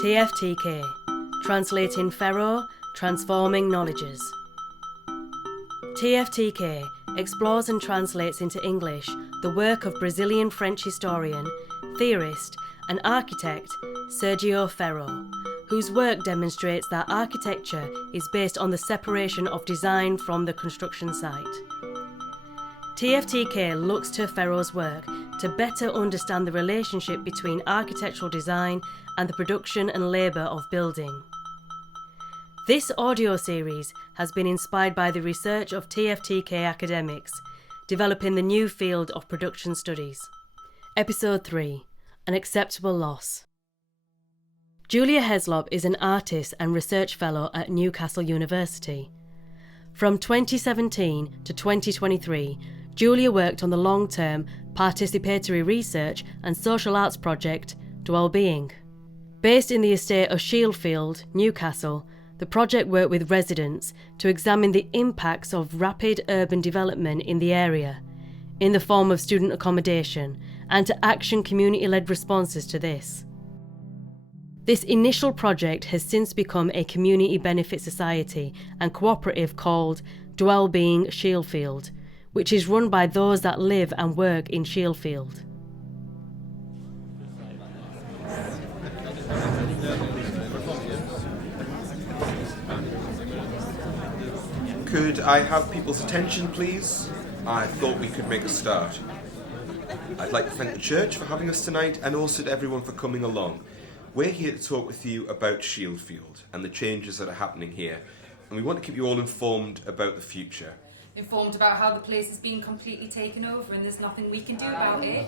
TFTK, translating Fero, transforming knowledges. TFTK explores and translates into English the work of Brazilian French historian, theorist and architect Sergio Fero, whose work demonstrates that architecture is based on the separation of design from the construction site. TFTK looks to Fero's work to better understand the relationship between architectural design and the production and labour of building. This audio series has been inspired by the research of TFTK academics, developing the new field of production studies. Episode 3, An Acceptable Loss. Julia Heslop is an artist and research fellow at Newcastle University. From 2017 to 2023, Julia worked on the long-term participatory research and social arts project Dwellbeing. Based in the estate of Shieldfield, Newcastle, the project worked with residents to examine the impacts of rapid urban development in the area, in the form of student accommodation, and to action community-led responses to this. This initial project has since become a community benefit society and cooperative called Dwellbeing Shieldfield, which is run by those that live and work in Shieldfield. Could I have people's attention, please? I thought we could make a start. I'd like to thank the church for having us tonight and also to everyone for coming along. We're here to talk with you about Shieldfield and the changes that are happening here, and we want to keep you all informed about the future. Informed about how the place is being completely taken over and there's nothing we can do about it.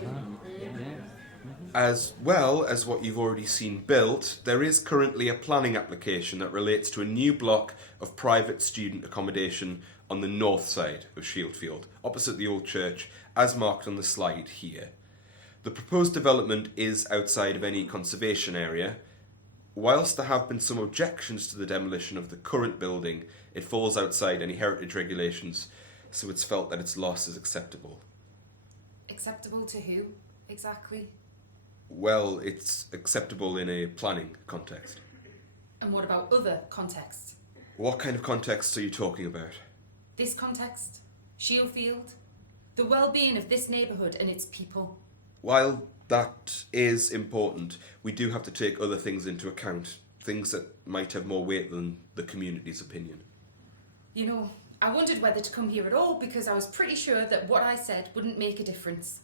As well as what you've already seen built, there is currently a planning application that relates to a new block of private student accommodation on the north side of Shieldfield, opposite the old church, as marked on the slide here. The proposed development is outside of any conservation area. Whilst there have been some objections to the demolition of the current building, it falls outside any heritage regulations, so it's felt that its loss is acceptable. Acceptable to who, exactly? Well, it's acceptable in a planning context. And what about other contexts? What kind of contexts are you talking about? This context, Shieldfield, the well-being of this neighbourhood and its people. While that is important, we do have to take other things into account, things that might have more weight than the community's opinion. You know, I wondered whether to come here at all because I was pretty sure that what I said wouldn't make a difference.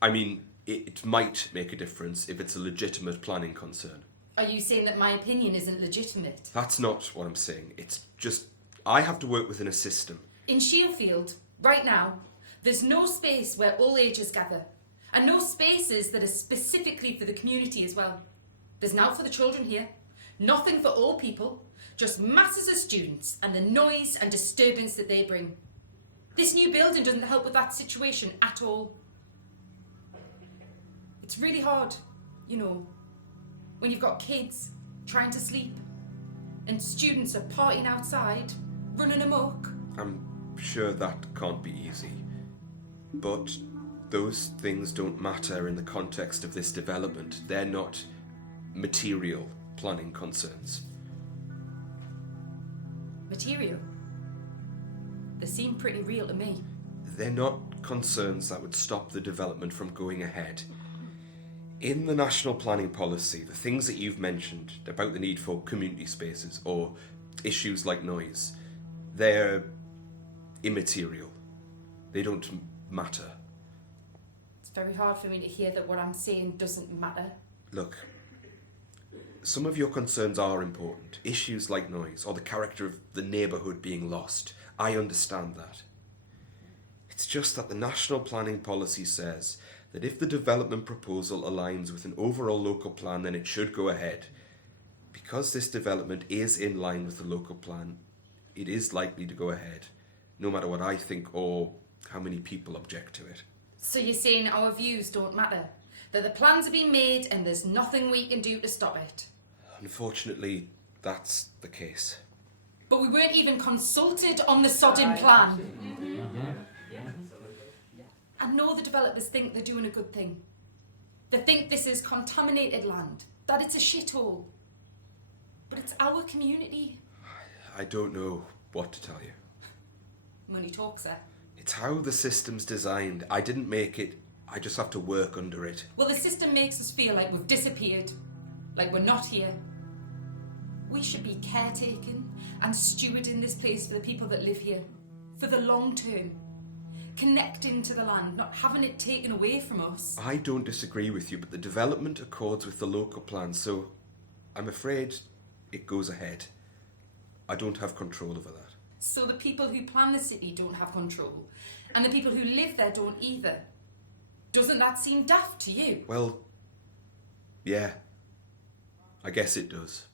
I mean, it might make a difference if it's a legitimate planning concern. Are you saying that my opinion isn't legitimate? That's not what I'm saying. It's just, I have to work within a system. In Shieldfield, right now, there's no space where all ages gather, and no spaces that are specifically for the community as well. There's now for the children here, nothing for all people, just masses of students and the noise and disturbance that they bring. This new building doesn't help with that situation at all. It's really hard, you know, when you've got kids trying to sleep and students are partying outside, running amok. I'm sure that can't be easy. But those things don't matter in the context of this development. They're not material planning concerns. Material? They seem pretty real to me. They're not concerns that would stop the development from going ahead. In the national planning policy, the things that you've mentioned about the need for community spaces or issues like noise, they're immaterial. They don't matter. It's very hard for me to hear that what I'm saying doesn't matter. Look, some of your concerns are important. Issues like noise or the character of the neighbourhood being lost. I understand that. It's just that the national planning policy says that if the development proposal aligns with an overall local plan, then it should go ahead. Because this development is in line with the local plan, it is likely to go ahead, no matter what I think or how many people object to it. So you're saying our views don't matter? That the plans are being made and there's nothing we can do to stop it? Unfortunately, that's the case. But we weren't even consulted on the sodding plan. I know the developers think they're doing a good thing. They think this is contaminated land, that it's a shithole. But it's our community. I don't know what to tell you. Money talks, eh? It's how the system's designed. I didn't make it. I just have to work under it. Well, the system makes us feel like we've disappeared, like we're not here. We should be caretaking and stewarding this place for the people that live here, for the long term. Connecting to the land, not having it taken away from us. I don't disagree with you, but the development accords with the local plan, so I'm afraid it goes ahead. I don't have control over that. So the people who plan the city don't have control, and the people who live there don't either. Doesn't that seem daft to you? Well, yeah. I guess it does.